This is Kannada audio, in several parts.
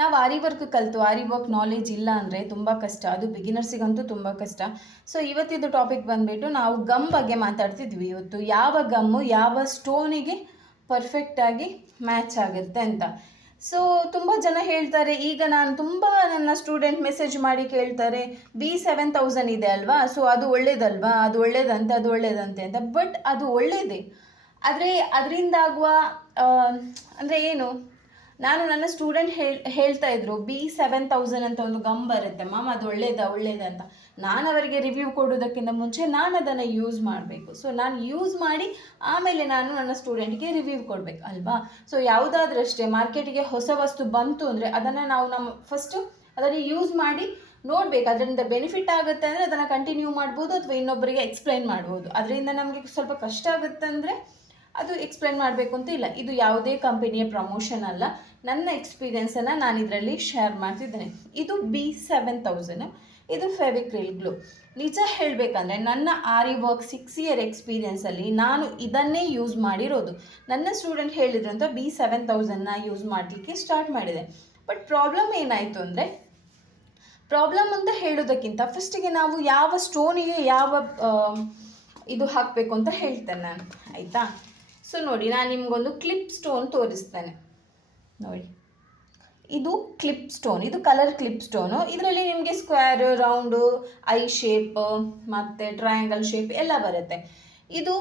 ನಾವು ಆರಿ ವರ್ಕ್ ಕಲಿತು ಆರಿ ವರ್ಕ್ ನಾಲೆಜ್ ಇಲ್ಲ ಅಂದರೆ ತುಂಬ ಕಷ್ಟ, ಅದು ಬಿಗಿನರ್ಸಿಗಂತೂ ತುಂಬ ಕಷ್ಟ. ಸೊ ಇವತ್ತಿದ್ದು ಟಾಪಿಕ್ ಬಂದುಬಿಟ್ಟು ನಾವು ಗಮ್ ಬಗ್ಗೆ ಮಾತಾಡ್ತಿದ್ವಿ. ಇವತ್ತು ಯಾವ ಗಮ್ಮು ಯಾವ ಸ್ಟೋನಿಗೆ ಪರ್ಫೆಕ್ಟಾಗಿ ಮ್ಯಾಚ್ ಆಗುತ್ತೆ ಅಂತ. ಸೊ ತುಂಬ ಜನ ಹೇಳ್ತಾರೆ, ಈಗ ನಾನು ತುಂಬ ನನ್ನ ಸ್ಟೂಡೆಂಟ್ ಮೆಸೇಜ್ ಮಾಡಿ ಕೇಳ್ತಾರೆ, B7000 ಇದೆ ಅಲ್ವಾ, ಸೊ ಅದು ಒಳ್ಳೇದಲ್ವಾ, ಅದು ಒಳ್ಳೇದಂತೆ ಅಂತ. ಬಟ್ ಅದು ಒಳ್ಳೇದೇ, ಆದರೆ ಅದರಿಂದಾಗುವ ಅಂದರೆ ಏನು, ನನ್ನ ಸ್ಟೂಡೆಂಟ್ ಹೇಳ್ತಾ ಇದ್ರು B7000 ಅಂತ ಒಂದು ಗಮ್ ಬರುತ್ತೆ ಮ್ಯಾಮ್, ಅದು ಒಳ್ಳೇದ ಅಂತ. ನಾನು ಅವರಿಗೆ ರಿವ್ಯೂ ಕೊಡೋದಕ್ಕಿಂತ ಮುಂಚೆ ನಾನು ಅದನ್ನು ಯೂಸ್ ಮಾಡಬೇಕು. ಸೊ ನಾನು ಯೂಸ್ ಮಾಡಿ ಆಮೇಲೆ ನಾನು ನನ್ನ ಸ್ಟೂಡೆಂಟ್ಗೆ ರಿವ್ಯೂ ಕೊಡಬೇಕು ಅಲ್ವಾ. ಸೊ ಯಾವುದಾದ್ರೂ ಅಷ್ಟೇ, ಮಾರ್ಕೆಟಿಗೆ ಹೊಸ ವಸ್ತು ಬಂತು ಅಂದರೆ ಅದನ್ನು ನಾವು ಫಸ್ಟು ಅದನ್ನು ಯೂಸ್ ಮಾಡಿ ನೋಡಬೇಕು. ಅದರಿಂದ ಬೆನಿಫಿಟ್ ಆಗುತ್ತೆ ಅಂದರೆ ಅದನ್ನು ಕಂಟಿನ್ಯೂ ಮಾಡ್ಬೋದು, ಅಥವಾ ಇನ್ನೊಬ್ಬರಿಗೆ ಎಕ್ಸ್ಪ್ಲೈನ್ ಮಾಡ್ಬೋದು. ಅದರಿಂದ ನಮಗೆ ಸ್ವಲ್ಪ ಕಷ್ಟ ಆಗುತ್ತೆ ಅಂದರೆ ಅದು ಎಕ್ಸ್ಪ್ಲೈನ್ ಮಾಡಬೇಕು ಅಂತ ಇಲ್ಲ. ಇದು ಯಾವುದೇ ಕಂಪನಿಯ ಪ್ರಮೋಷನ್ ಅಲ್ಲ, ನನ್ನ ಎಕ್ಸ್ಪೀರಿಯೆನ್ಸನ್ನು ನಾನು ಇದರಲ್ಲಿ ಶೇರ್ ಮಾಡ್ತಿದ್ದೇನೆ. ಇದು B7000, ಇದು ಫೆವಿಕ್ರಿಲ್ ಗ್ಲೂ. ನಿಜ ಹೇಳಬೇಕಂದ್ರೆ ನನ್ನ ಆರಿ ವರ್ಕ್ 6 ಇಯರ್ ಎಕ್ಸ್ಪೀರಿಯೆನ್ಸಲ್ಲಿ ನಾನು ಇದನ್ನೇ ಯೂಸ್ ಮಾಡಿರೋದು. ನನ್ನ ಸ್ಟೂಡೆಂಟ್ ಹೇಳಿದ್ರಂತ B7000ನ ಯೂಸ್ ಮಾಡಲಿಕ್ಕೆ ಸ್ಟಾರ್ಟ್ ಮಾಡಿದೆ. ಬಟ್ ಪ್ರಾಬ್ಲಮ್ ಏನಾಯಿತು ಅಂದರೆ, ಪ್ರಾಬ್ಲಮ್ ಅಂತ ಹೇಳೋದಕ್ಕಿಂತ ಫಸ್ಟಿಗೆ ನಾವು ಯಾವ ಸ್ಟೋನಿಗೆ ಯಾವ ಇದು ಹಾಕಬೇಕು ಅಂತ ಹೇಳ್ತೇನೆ ನಾನು, ಆಯಿತಾ. ಸೊ ನೋಡಿ, ನಾನು ನಿಮಗೊಂದು ಕ್ಲಿಪ್ ಸ್ಟೋನ್ ತೋರಿಸ್ತೇನೆ ನೋಡಿ. ಇದು ಕ್ಲಿಪ್ ಸ್ಟೋನ್, ಇದು ಕಲರ್ ಕ್ಲಿಪ್ ಸ್ಟೋನು. ಇದರಲ್ಲಿ ನಿಮಗೆ ಸ್ಕ್ವೇರ್, ರೌಂಡು, ಐ ಶೇಪ್ ಮತ್ತು ಟ್ರಯಾಂಗಲ್ ಶೇಪ್ ಎಲ್ಲ ಬರುತ್ತೆ. ಇದು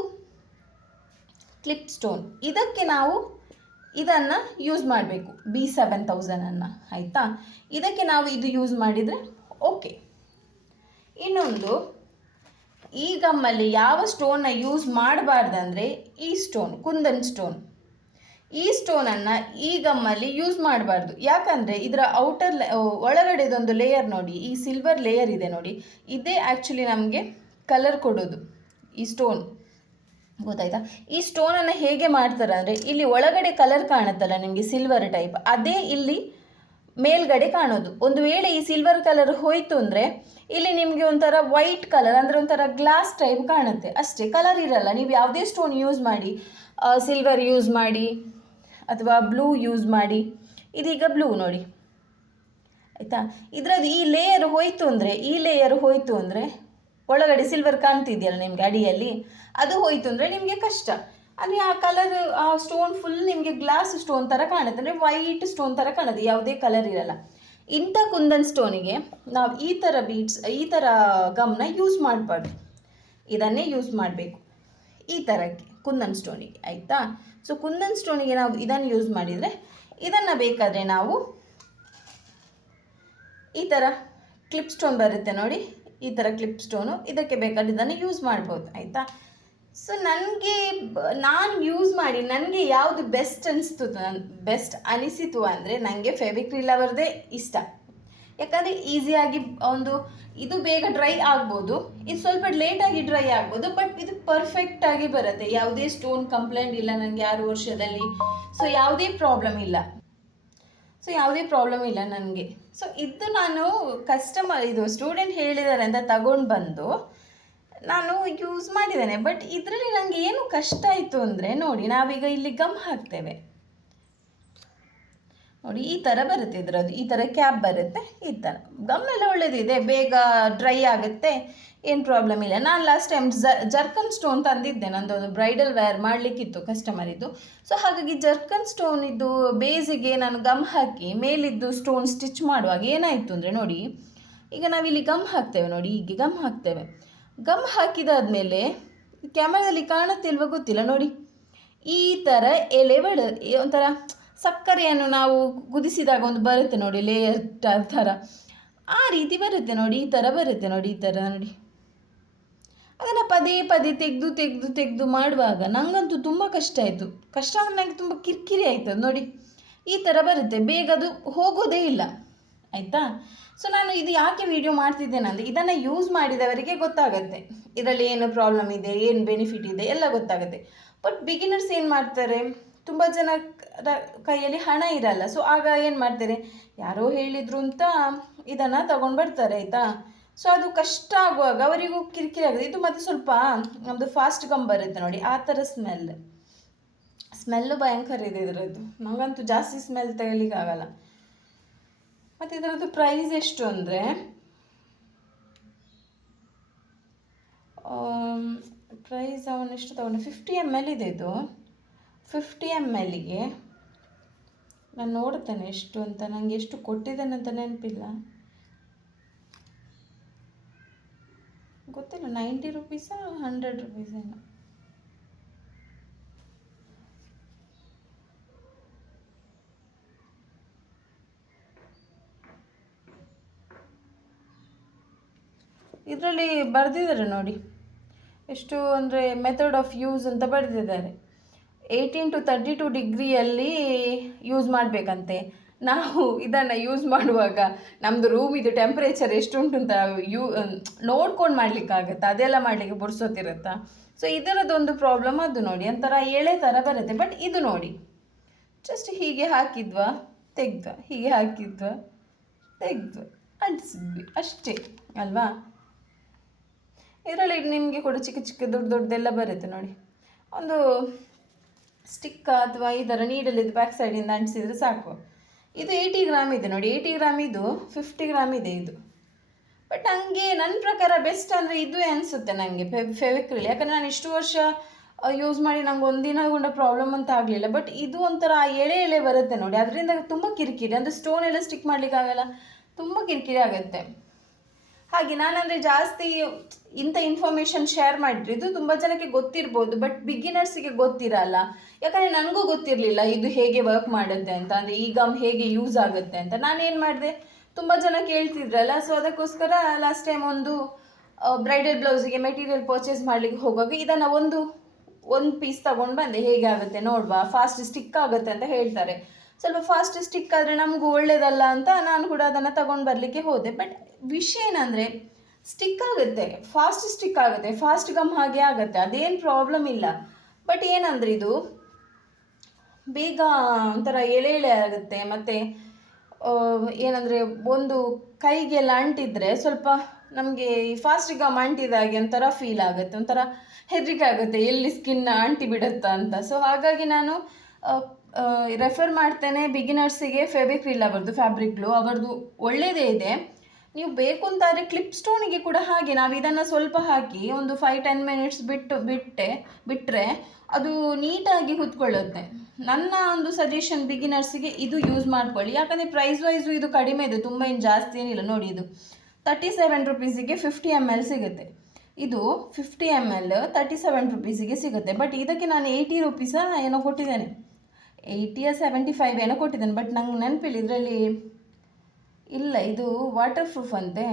ಕ್ಲಿಪ್ ಸ್ಟೋನ್. ಇದಕ್ಕೆ ನಾವು ಇದನ್ನು ಯೂಸ್ ಮಾಡಬೇಕು, B7000, ಆಯಿತಾ. ಇದಕ್ಕೆ ನಾವು ಇದು ಯೂಸ್ ಮಾಡಿದರೆ ಓಕೆ. ಇನ್ನೊಂದು, ಈ ಗಮ್ಮಲ್ಲಿ ಯಾವ ಸ್ಟೋನ್ನ ಯೂಸ್ ಮಾಡಬಾರ್ದಂದರೆ ಈ ಸ್ಟೋನ್, ಕುಂದನ್ ಸ್ಟೋನ್. ಈ ಸ್ಟೋನನ್ನು ಈ ಗಮ್ಮಲ್ಲಿ ಯೂಸ್ ಮಾಡಬಾರ್ದು. ಯಾಕಂದರೆ ಇದರ ಔಟರ್ ಒಳಗಡೆದೊಂದು ಲೇಯರ್ ನೋಡಿ, ಈ ಸಿಲ್ವರ್ ಲೇಯರ್ ಇದೆ ನೋಡಿ, ಇದೇ ಆ್ಯಕ್ಚುಲಿ ನಮಗೆ ಕಲರ್ ಕೊಡೋದು ಈ ಸ್ಟೋನ್, ಗೊತ್ತಾಯ್ತಾ. ಈ ಸ್ಟೋನನ್ನು ಹೇಗೆ ಮಾಡ್ತಾರೆ ಅಂದರೆ, ಇಲ್ಲಿ ಒಳಗಡೆ ಕಲರ್ ಕಾಣುತ್ತಲ್ಲ ನಿಮಗೆ ಸಿಲ್ವರ್ ಟೈಪ್, ಅದೇ ಇಲ್ಲಿ ಮೇಲ್ಗಡೆ ಕಾಣೋದು. ಒಂದು ವೇಳೆ ಈ ಸಿಲ್ವರ್ ಕಲರ್ ಹೋಯಿತು ಅಂದರೆ ಇಲ್ಲಿ ನಿಮಗೆ ಒಂಥರ ವೈಟ್ ಕಲರ್, ಅಂದರೆ ಒಂಥರ ಗ್ಲಾಸ್ ಟೈಪ್ ಕಾಣುತ್ತೆ ಅಷ್ಟೇ, ಕಲರ್ ಇರಲ್ಲ. ನೀವು ಯಾವುದೇ ಸ್ಟೋನ್ ಯೂಸ್ ಮಾಡಿ, ಸಿಲ್ವರ್ ಯೂಸ್ ಮಾಡಿ ಅಥವಾ ಬ್ಲೂ ಯೂಸ್ ಮಾಡಿ, ಇದೀಗ ಬ್ಲೂ ನೋಡಿ, ಆಯಿತಾ. ಇದರದ್ದು ಈ ಲೇಯರ್ ಹೋಯಿತು ಅಂದರೆ ಒಳಗಡೆ ಸಿಲ್ವರ್ ಕಾಣ್ತಿದೆಯಲ್ಲ ನಿಮಗೆ ಅಡಿಯಲ್ಲಿ, ಅದು ಹೋಯಿತು ಅಂದರೆ ನಿಮಗೆ ಕಷ್ಟ. ಅಂದರೆ ಆ ಕಲರ್, ಆ ಸ್ಟೋನ್ ಫುಲ್ ನಿಮಗೆ ಗ್ಲಾಸ್ ಸ್ಟೋನ್ ಥರ ಕಾಣುತ್ತೆ, ಅಂದರೆ ವೈಟ್ ಸ್ಟೋನ್ ಥರ ಕಾಣುತ್ತೆ, ಯಾವುದೇ ಕಲರ್ ಇರಲ್ಲ. ಇಂಥ ಕುಂದನ್ ಸ್ಟೋನಿಗೆ ನಾವು ಈ ಥರ ಬೀಡ್ಸ್, ಈ ಥರ ಗಮ್ನ ಯೂಸ್ ಮಾಡಬಾರ್ದು, ಇದನ್ನೇ ಯೂಸ್ ಮಾಡಬೇಕು ಈ ಥರಕ್ಕೆ ಕುಂದನ್ ಸ್ಟೋನಿಗೆ, ಆಯಿತಾ. ಸೊ ಕುಂದನ್ ಸ್ಟೋನಿಗೆ ನಾವು ಇದನ್ನು ಯೂಸ್ ಮಾಡಿದರೆ, ಇದನ್ನು ಬೇಕಾದರೆ ನಾವು ಈ ಥರ ಕ್ಲಿಪ್ ಸ್ಟೋನ್ ಬರುತ್ತೆ ನೋಡಿ, ಈ ಥರ ಕ್ಲಿಪ್ ಸ್ಟೋನು, ಇದಕ್ಕೆ ಬೇಕಾದ್ರೆ ಇದನ್ನು ಯೂಸ್ ಮಾಡ್ಬೋದು, ಆಯಿತಾ. ಸೊ ನಾನು ಯೂಸ್ ಮಾಡಿ ನನಗೆ ಯಾವುದು ಬೆಸ್ಟ್ ಅನಿಸಿತು ಅಂದರೆ, ನನಗೆ ಫೆವಿಕ್ರಿಲ್ ಅವರದೇ ಇಷ್ಟ. ಯಾಕಂದರೆ ಈಸಿಯಾಗಿ ಇದು ಬೇಗ ಡ್ರೈ ಆಗ್ಬೋದು, ಇದು ಸ್ವಲ್ಪ ಲೇಟಾಗಿ ಡ್ರೈ ಆಗ್ಬೋದು, ಬಟ್ ಇದು ಪರ್ಫೆಕ್ಟಾಗಿ ಬರುತ್ತೆ. ಯಾವುದೇ ಸ್ಟೋನ್ ಕಂಪ್ಲೇಂಟ್ ಇಲ್ಲ ನನಗೆ 6 ವರ್ಷದಲ್ಲಿ. ಸೊ ಯಾವುದೇ ಪ್ರಾಬ್ಲಮ್ ಇಲ್ಲ ನನಗೆ. ಸೊ ಇದು ನಾನು ಇದು ಸ್ಟೂಡೆಂಟ್ ಹೇಳಿದ್ದಾರೆ ಅಂತ ತಗೊಂಡು ಬಂದು ನಾನು ಯೂಸ್ ಮಾಡಿದ್ದೇನೆ. ಬಟ್ ಇದರಲ್ಲಿ ನನಗೆ ಏನು ಕಷ್ಟ ಆಯಿತು ಅಂದರೆ, ನೋಡಿ ನಾವೀಗ ಇಲ್ಲಿ ಗಮ್ ಹಾಕ್ತೇವೆ ನೋಡಿ, ಈ ಥರ ಬರುತ್ತೆ, ಇದರದ್ದು ಈ ಥರ ಕ್ಯಾಪ್ ಬರುತ್ತೆ. ಈ ಥರ ಗಮ್ಮೆಲ್ಲ ಒಳ್ಳೆಯದಿದೆ, ಬೇಗ ಡ್ರೈ ಆಗುತ್ತೆ, ಏನು ಪ್ರಾಬ್ಲಮ್ ಇಲ್ಲ. ನಾನು ಲಾಸ್ಟ್ ಟೈಮ್ ಜರ್ಕನ್ ಸ್ಟೋನ್ ತಂದಿದ್ದೆ, ನಂದೊಂದು ಬ್ರೈಡಲ್ ವೇರ್ ಮಾಡಲಿಕ್ಕಿತ್ತು ಕಸ್ಟಮರಿದ್ದು. ಸೊ ಹಾಗಾಗಿ ಜರ್ಕನ್ ಸ್ಟೋನ್ ಇದ್ದು ಬೇಸಿಗೆ ನಾನು ಗಮ್ ಹಾಕಿ ಮೇಲಿದ್ದು ಸ್ಟೋನ್ ಸ್ಟಿಚ್ ಮಾಡುವಾಗ ಏನಾಯಿತು ಅಂದರೆ, ನೋಡಿ ಈಗ ನಾವಿಲ್ಲಿ ಗಮ್ ಹಾಕ್ತೇವೆ ನೋಡಿ, ಹೀಗೆ ಗಮ್ ಹಾಕ್ತೇವೆ. ಗಮ್ ಹಾಕಿದಾದ್ಮೇಲೆ ಕ್ಯಾಮರಾದಲ್ಲಿ ಕಾಣುತ್ತಿಲ್ವ ಗೊತ್ತಿಲ್ಲ ನೋಡಿ, ಈ ಥರ ಎಲೆಗಳು ಒಂಥರ ಸಕ್ಕರೆಯನ್ನು ನಾವು ಕುದಿಸಿದಾಗ ಒಂದು ಬರುತ್ತೆ ನೋಡಿ ಲೇಯರ್ ಥರ, ಆ ರೀತಿ ಬರುತ್ತೆ ನೋಡಿ, ಈ ಥರ ಬರುತ್ತೆ ನೋಡಿ, ಈ ಥರ ನೋಡಿ. ಅದನ್ನು ಪದೇ ತೆಗೆದು ಮಾಡುವಾಗ ನನಗಂತೂ ತುಂಬ ಕಷ್ಟ ಆಯಿತು. ಕಷ್ಟ ಅಂದರೆ ನನಗೆ ತುಂಬ ಕಿರಿಕಿರಿ ಆಯಿತು ನೋಡಿ, ಈ ಥರ ಬರುತ್ತೆ, ಬೇಗ ಅದು ಹೋಗೋದೇ ಇಲ್ಲ, ಆಯಿತಾ. ಸೊ ನಾನು ಇದು ಯಾಕೆ ವಿಡಿಯೋ ಮಾಡ್ತಿದ್ದೇನೆ ಅಂದರೆ, ಇದನ್ನು ಯೂಸ್ ಮಾಡಿದವರಿಗೆ ಗೊತ್ತಾಗುತ್ತೆ ಇದರಲ್ಲಿ ಏನು ಪ್ರಾಬ್ಲಮ್ ಇದೆ, ಏನು ಬೆನಿಫಿಟ್ ಇದೆ ಎಲ್ಲ ಗೊತ್ತಾಗುತ್ತೆ. ಬಟ್ ಬಿಗಿನರ್ಸ್ ಏನು ಮಾಡ್ತಾರೆ, ತುಂಬ ಜನ ಕೈಯಲ್ಲಿ ಹಣ ಇರಲ್ಲ. ಸೊ ಆಗ ಏನು ಮಾಡ್ತಾರೆ, ಯಾರೋ ಹೇಳಿದರು ಅಂತ ಇದನ್ನು ತಗೊಂಡು ಬರ್ತಾರೆ, ಆಯಿತಾ. ಸೊ ಅದು ಕಷ್ಟ ಆಗುವಾಗ ಅವರಿಗೂ ಕಿರಿಕಿರಿ ಆಗುತ್ತೆ. ಇದು ಮತ್ತು ಸ್ವಲ್ಪ ನಮ್ಮದು ಫಾಸ್ಟ್ ಗಮ್ ಬರುತ್ತೆ ನೋಡಿ, ಆ ಥರ ಸ್ಮೆಲ್ಲು ಭಯಂಕರ ಇದೆ ಇದರದ್ದು. ನನಗಂತೂ ಜಾಸ್ತಿ ಸ್ಮೆಲ್ ತೆಗಿಲಿಕ್ಕಾಗಲ್ಲ. ಮತ್ತು ಇದರದ್ದು ಪ್ರೈಸ್ ಎಷ್ಟು ಅಂದರೆ ಪ್ರೈಸ್ ಅವನೆಷ್ಟು ತಗೊಂಡೆ 50 ml ಇದೆ ಇದು. 50 mlಗೆ ನಾನು ನೋಡ್ತೇನೆ ಎಷ್ಟು ಅಂತ, ನನಗೆ ಎಷ್ಟು ಕೊಟ್ಟಿದ್ದೇನೆ ಅಂತ ನೆನಪಿಲ್ಲ, ಗೊತ್ತಿಲ್ಲ 90 ರುಪೀಸಾ 100 ರುಪೀಸ್ ಏನೋ. ಇದರಲ್ಲಿ ಬರೆದಿದ್ದಾರೆ ನೋಡಿ ಎಷ್ಟು ಅಂದರೆ ಮೆಥಡ್ ಆಫ್ ಯೂಸ್ ಅಂತ ಬರೆದಿದ್ದಾರೆ. 18 to 32 ಡಿಗ್ರಿಯಲ್ಲಿ ಯೂಸ್ ಮಾಡಬೇಕಂತೆ. ನಾವು ಇದನ್ನು ಯೂಸ್ ಮಾಡುವಾಗ ನಮ್ಮದು ರೂಮಿದು ಟೆಂಪ್ರೇಚರ್ ಎಷ್ಟುಂಟು ಅಂತ ನೋಡ್ಕೊಂಡು ಮಾಡಲಿಕ್ಕಾಗತ್ತಾ, ಅದೆಲ್ಲ ಮಾಡಲಿಕ್ಕೆ ಬುರ್ಸೋತಿರುತ್ತಾ. ಸೊ ಇದರದ್ದೊಂದು ಪ್ರಾಬ್ಲಮ್ ಅದು ನೋಡಿ, ಒಂಥರ ಎಳೆ ಥರ ಬರುತ್ತೆ. ಬಟ್ ಇದು ನೋಡಿ ಜಸ್ಟ್ ಹೀಗೆ ಹಾಕಿದ್ವಾ ತೆಗ್ದ, ಹೀಗೆ ಹಾಕಿದ್ವಾ ತೆಗ್ದು ಅಂಟಿಸಿದ್ವಿ ಅಷ್ಟೇ ಅಲ್ವಾ. ಇದರಲ್ಲಿ ನಿಮಗೆ ಕೂಡ ಚಿಕ್ಕ ಚಿಕ್ಕ ದೊಡ್ಡ ದೊಡ್ಡದೆಲ್ಲ ಬರುತ್ತೆ ನೋಡಿ. ಒಂದು ಸ್ಟಿಕ್ ಅಥವಾ ಈ ಥರ ನೀಡಲಿದ್ದು ಬ್ಯಾಕ್ ಸೈಡಿಂದ ಅಂಟಿಸಿದ್ರೆ ಸಾಕು. ಇದು 80 ಗ್ರಾಮ್ ಇದೆ ನೋಡಿ, 80 ಗ್ರಾಮ್ ಇದು 50 ಗ್ರಾಮ್ ಇದೆ ಇದು. ಬಟ್ ನನಗೆ ನನ್ನ ಪ್ರಕಾರ ಬೆಸ್ಟ್ ಅಂದರೆ ಇದು ಅನಿಸುತ್ತೆ ನನಗೆ ಫೆವಿಕ್ರಿಲ್. ಯಾಕಂದರೆ ನಾನು ಇಷ್ಟು ವರ್ಷ ಯೂಸ್ ಮಾಡಿ ನಂಗೆ ಒಂದಿನ ಕೂಡ ಪ್ರಾಬ್ಲಮ್ ಅಂತ ಆಗಲಿಲ್ಲ. ಬಟ್ ಇದು ಒಂಥರ ಎಳೆ ಎಳೆ ಬರುತ್ತೆ ನೋಡಿ, ಅದರಿಂದ ತುಂಬ ಕಿರಿಕಿರಿ, ಅಂದರೆ ಸ್ಟೋನ್ ಎಲ್ಲ ಸ್ಟಿಕ್ ಮಾಡಲಿಕ್ಕಾಗಲ್ಲ, ತುಂಬ ಕಿರಿಕಿರಿ ಆಗುತ್ತೆ. ಹಾಗೆ ನಾನಂದರೆ ಜಾಸ್ತಿ ಇಂಥ ಇನ್ಫಾರ್ಮೇಷನ್ ಶೇರ್ ಮಾಡಿದ್ರೆ ಇದು ತುಂಬ ಜನಕ್ಕೆ ಗೊತ್ತಿರ್ಬೋದು, ಬಟ್ ಬಿಗಿನರ್ಸಿಗೆ ಗೊತ್ತಿರಲ್ಲ. ಯಾಕಂದರೆ ನನಗೂ ಗೊತ್ತಿರಲಿಲ್ಲ ಇದು ಹೇಗೆ ವರ್ಕ್ ಮಾಡುತ್ತೆ ಅಂತ, ಅಂದರೆ ಈ ಗಮ್ ಹೇಗೆ ಯೂಸ್ ಆಗುತ್ತೆ ಅಂತ. ನಾನೇನು ಮಾಡಿದೆ, ತುಂಬ ಜನ ಕೇಳ್ತಿದ್ರಲ್ಲ, ಸೊ ಅದಕ್ಕೋಸ್ಕರ ಲಾಸ್ಟ್ ಟೈಮ್ ಒಂದು ಬ್ರೈಡಲ್ ಬ್ಲೌಸಿಗೆ ಮೆಟೀರಿಯಲ್ ಪರ್ಚೇಸ್ ಮಾಡಲಿಕ್ಕೆ ಹೋಗುವಾಗ ಇದನ್ನು ಒಂದು ಪೀಸ್ ತಗೊಂಡು ಬಂದೆ, ಹೇಗೆ ಆಗುತ್ತೆ ನೋಡುವ, ಫಾಸ್ಟ್ ಸ್ಟಿಕ್ ಆಗುತ್ತೆ ಅಂತ ಹೇಳ್ತಾರೆ. ಸ್ವಲ್ಪ ಫಾಸ್ಟ್ ಸ್ಟಿಕ್ ಆದರೆ ನಮಗೂ ಒಳ್ಳೇದಲ್ಲ ಅಂತ ನಾನು ಕೂಡ ಅದನ್ನು ತಗೊಂಡು ಬರಲಿಕ್ಕೆ ಹೋದೆ. ಬಟ್ ವಿಷಯ ಏನಂದರೆ ಸ್ಟಿಕ್ ಆಗುತ್ತೆ, ಫಾಸ್ಟ್ ಸ್ಟಿಕ್ ಆಗುತ್ತೆ, ಫಾಸ್ಟ್ ಗಮ್ ಹಾಗೆ ಆಗುತ್ತೆ, ಅದೇನು ಪ್ರಾಬ್ಲಮ್ ಇಲ್ಲ. ಬಟ್ ಏನಂದರೆ ಇದು ಬೇಗ ಒಂಥರ ಎಳೆ ಎಳೆ ಆಗುತ್ತೆ. ಮತ್ತು ಏನಂದರೆ ಒಂದು ಕೈಗೆಲ್ಲ ಅಂಟಿದರೆ ಸ್ವಲ್ಪ ನಮಗೆ ಈ ಫಾಸ್ಟ್ ಗಮ್ ಅಂಟಿದಾಗೆ ಒಂಥರ ಫೀಲ್ ಆಗುತ್ತೆ, ಒಂಥರ ಹೆದರಿಕೆ ಆಗುತ್ತೆ ಎಲ್ಲಿ ಸ್ಕಿನ್ ಅಂಟಿ ಬಿಡುತ್ತಾ ಅಂತ. ಸೊ ಹಾಗಾಗಿ ನಾನು ರೆಫರ್ ಮಾಡ್ತೇನೆ ಬಿಗಿನರ್ಸಿಗೆ ಫೆವಿಕ್ರಿಲ್ ಅವರದ್ದು, ಫ್ಯಾಬ್ರಿಕ್ ಗ್ಲೂ ಅವರದ್ದು ಒಳ್ಳೆಯದೇ ಇದೆ. ನೀವು ಬೇಕು ಅಂತಾದರೆ ಕ್ಲಿಪ್ ಸ್ಟೋನಿಗೆ ಕೂಡ ಹಾಗೆ ನಾವು ಇದನ್ನು ಸ್ವಲ್ಪ ಹಾಕಿ ಒಂದು 5-10 ಮಿನಿಟ್ಸ್ ಬಿಟ್ಟರೆ ಅದು ನೀಟಾಗಿ ಕೂತ್ಕೊಳ್ಳುತ್ತೆ. ನನ್ನ ಒಂದು ಸಜೆಷನ್ ಬಿಗಿನರ್ಸಿಗೆ ಇದು ಯೂಸ್ ಮಾಡ್ಕೊಳ್ಳಿ. ಯಾಕಂದರೆ ಪ್ರೈಸ್ ವೈಸು ಇದು ಕಡಿಮೆ ಇದೆ, ತುಂಬ ಏನು ಜಾಸ್ತಿ ಏನಿಲ್ಲ ನೋಡಿ. ಇದು 37 ರುಪೀಸಿಗೆ 50 ml ಸಿಗುತ್ತೆ. ಇದು 50 ml 37 ರುಪೀಸಿಗೆ ಸಿಗುತ್ತೆ. ಬಟ್ ಇದಕ್ಕೆ ನಾನು 80 ರುಪೀಸ ಏನೋ ಕೊಟ್ಟಿದ್ದೇನೆ, 80 75 ಏನೋ ಕೊಟ್ಟಿದ್ದೇನೆ. ಬಟ್ ನಂಗೆ ನೆನಪಿಲ್ಲ, ಇದರಲ್ಲಿ ಇಲ್ಲ, ಇದು ವಾಟರ್ ಪ್ರೂಫ್ ಅಂತೆ.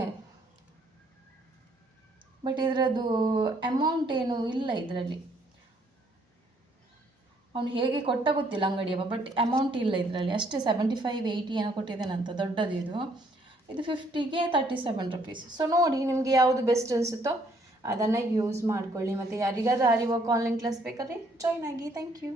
ಬಟ್ ಇದರದ್ದು ಅಮೌಂಟ್ ಏನು ಇಲ್ಲ ಇದರಲ್ಲಿ, ಅವನು ಹೇಗೆ ಕೊಟ್ಟ ಗೊತ್ತಿಲ್ಲ ಅಂಗಡಿಯವ. ಬಟ್ ಅಮೌಂಟ್ ಇಲ್ಲ ಇದರಲ್ಲಿ, ಅಷ್ಟೇ 75-80 ಏನೋ ಕೊಟ್ಟಿದ್ದೇನಂತ, ದೊಡ್ಡದು ಇದು 50ಗೆ 37 ರುಪೀಸ್. ಸೊ ನೋಡಿ ನಿಮಗೆ ಯಾವುದು ಬೆಸ್ಟ್ ಅನಿಸುತ್ತೋ ಅದನ್ನು ಯೂಸ್ ಮಾಡ್ಕೊಳ್ಳಿ. ಮತ್ತು ಯಾರಿಗಾದ್ರೂ ಆರಿ ವರ್ಕ್ ಆನ್ಲೈನ್ ಕ್ಲಾಸ್ ಬೇಕಾದರೆ ಜಾಯ್ನ್ ಆಗಿ. Thank you.